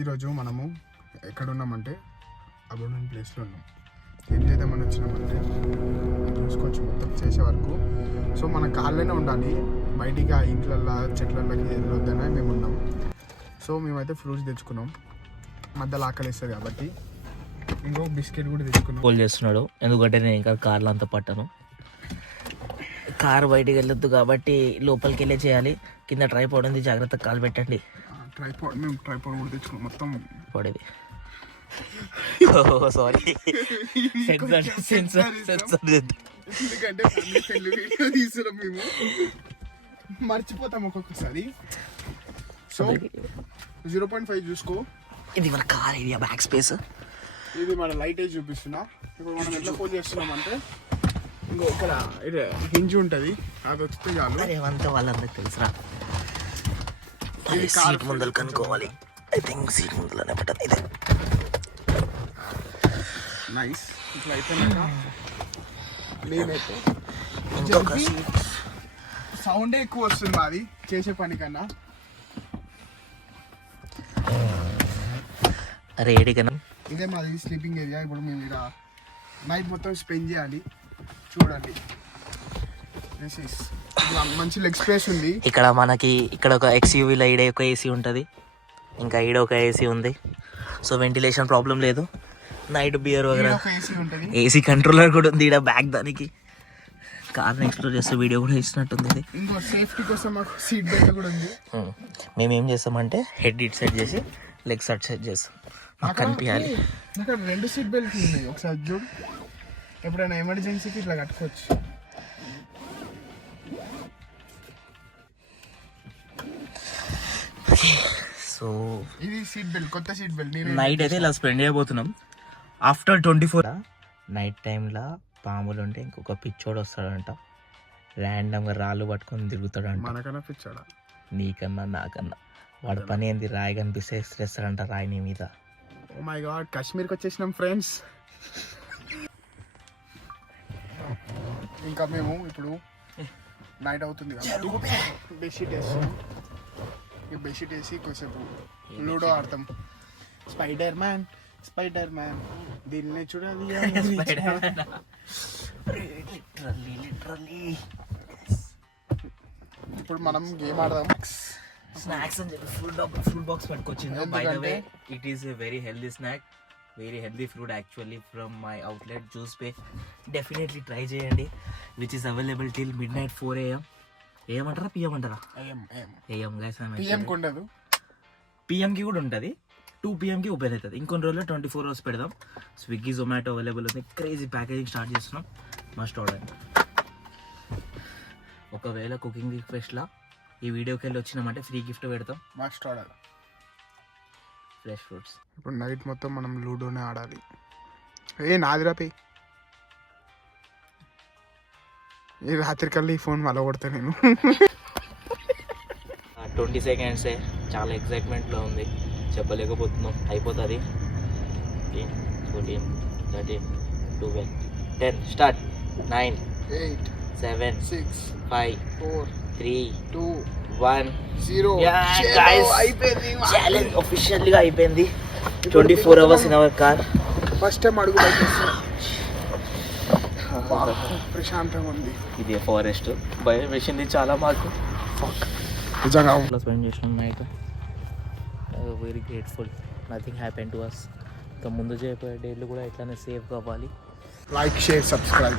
ఈరోజు మనము ఎక్కడ ఉన్నామంటే అబౌండెంట్ ప్లేస్లో ఉన్నాం. ఏం చేద్దామని వచ్చినామంటే చూసుకోవచ్చు మొత్తం చేసే వరకు. సో మన కాళ్ళనే ఉండాలి, బయటికి ఆ ఇంట్లల్లో చెట్లలోకి వెళ్ళొద్దనే మేము ఉన్నాం. సో మేమైతే ఫ్రూట్స్ తెచ్చుకున్నాం, మధ్యలో ఆకలి వేస్తుంది కాబట్టి. ఇంకో బిస్కెట్ కూడా తెచ్చుకున్నాం. పోల్ చేస్తున్నాడు ఎందుకంటే నేను ఇంకా కార్లో అంత పట్టాను. కారు బయటికి వెళ్ళొద్దు కాబట్టి లోపలికి వెళ్ళే చేయాలి. కింద ట్రైపాడ్ ఉంది, జాగ్రత్తగా కాలు పెట్టండి. మేము ట్రైపాడ్ కూడా తెచ్చుకున్నాం మొత్తం పడేది. సారీ, ఎందుకంటే వీడియో తీసుకున్నాం మేము, మర్చిపోతాం ఒక్కొక్కసారి. సో 0.5 చూసుకో. ఇది మన కార్ ఏరియా, బ్యాక్ స్పేస్. ఇది మన లైట్ ఏజ్ చూపిస్తున్నా. ఇప్పుడు మనం ఎట్లా ఫోన్ చేస్తున్నాం అంటే ఇంకో ఇక్కడ హింజ్ ఉంటుంది, అది వస్తే చాలు. అదేమంతా వాళ్ళందరికి తెలుసురా. సీట్ ముందలు కనుక్కోవాలి. ఐ థింక్ సీట్ ముందలనే పట్టదు ఇదే. నైస్. ఇట్లా అయిపోయినాక నేనైతే సౌండే ఎక్కువ వస్తుంది మాది చేసే పని కన్నా. అరే ఏడికన్నా ఇదే మాది స్లీపింగ్ ఏరియా. ఇప్పుడు మేము ఇక్కడ నైట్ మొత్తం స్పెండ్ చేయాలి. చూడండి, మంచి లెగ్ స్పేస్ ఉంది ఇక్కడ మనకి. ఇక్కడ ఒక ఎక్స్యూవీలో ఈడ ఒక ఏసీ ఉంటుంది, ఇంకా ఈడ ఒక ఏసీ ఉంది. సో వెంటిలేషన్ ప్రాబ్లం లేదు. నైట్ బియర్ వగైరా ఏసీ కంట్రోలర్ కూడా ఉంది ఈడ బ్యాక్. దానికి కార్ని ఎక్స్ప్లోర్ చేస్తే వీడియో కూడా ఇచ్చినట్టుంది. ఇంకో సేఫ్టీ కోసం మాకు సీట్ బెల్ట్ కూడా ఉంది. మేము ఏం చేస్తామంటే హెడ్ ఇట్ సెట్ చేసి లెగ్స్ అట్ సెట్ చేస్తాం, మాకు కనిపించాలి. అక్కడ 2 సీట్ బెల్ట్ ఉన్నాయి, ఒకసారి చూడు. ఎప్పుడైనా ఎమర్జెన్సీకి ఇట్లా కట్టుకోవచ్చు. సో ఇది సీట్ బెల్ట్, కొత్త సీట్ బెల్ట్. నైట్ అయితే ఇలా స్పెండ్ చేయబోతున్నాం. ఆఫ్టర్ 24 నైట్ టైంలో పాములు ఉంటే ఇంకొక పిచ్చోడు వస్తాడంట, ర్యాండమ్గా రాళ్ళు పట్టుకొని తిరుగుతాడంట. మనకన్నా పిచ్చాడా? నీకన్నా నాకన్నా. వాడు పని ఏంది, రాయి కనిపిస్తే ఇస్తాడంట రాయి నీ మీద. ఓ మై గాడ్, కాశ్మీర్కి వచ్చేసినాం ఫ్రెండ్స్. ఇంకా మేము ఇప్పుడు నైట్ అవుతుంది కాబట్టి బెడ్షీట్ వేస్తాం. బెడ్షీట్ వేసి కొంచెంసేపు లూడో ఆడతాం. స్పైడర్ మ్యాన్ దీన్నే చూడాలి. ఇప్పుడు మనం గేమ్ ఆడదాం. స్నాక్స్ అని చెప్పి ఫుల్ బాక్స్ పట్టుకొచ్చింది. By the way it is a very healthy snack, very healthy fruit actually from my outlet juice పే. డెఫినెట్లీ ట్రై చేయండి, which is available till midnight 4 AM. ఏమంటారా పిఎం అంటారా? AM guys. పిఎంకి కూడా ఉంటుంది, 2 PMకి ఓపెన్ అవుతుంది. ఇంకొన్ని రోజుల్లో 24 hours పెడదాం. స్విగ్గీ జొమాటో అవైలబుల్ ఉంది. క్రేజీ ప్యాకేజింగ్ స్టార్ట్ చేస్తున్నాం, మస్ట్ ఆర్డర్. ఒకవేళ కుకింగ్ రిక్వెస్ట్లా ఈ వీడియోకి వెళ్ళి వచ్చినామంటే ఫ్రీ గిఫ్ట్ పెడతాం, మస్ట్ ఆర్డర్. Fresh fruits. ఇప్పుడు నైట్ మొత్తం మనం లూడోనే ఆడాలి. నాదిరాపి ఈ రాత్రికల్లా ఈ ఫోన్ మళ్ళీ కొడతా నేను. 20 seconds చాలా ఎక్సైట్మెంట్లో ఉంది, చెప్పలేకపోతున్నాం. అయిపోతుంది. 14, 13, 12, 10 స్టార్ట్. 9, 8, 7, 6, 5, 4, 3, 2, 1. 0. అయిపోయింది, ఛాలెంజ్ అఫీషియల్గా అయిపోయింది. 24 hours in our car. First time అడుగు ప్రశాంతంగా ఉంది. ఇది ఫారెస్ట్ భయం వేసింది చాలా మాకు. నిజంగా స్పెండ్ చేసిన night very grateful. Nothing happen to us. ఇంకా ముందు చేయబోయే డేలు కూడా ఇట్లానే సేఫ్గా అవ్వాలి. Like, share, subscribe.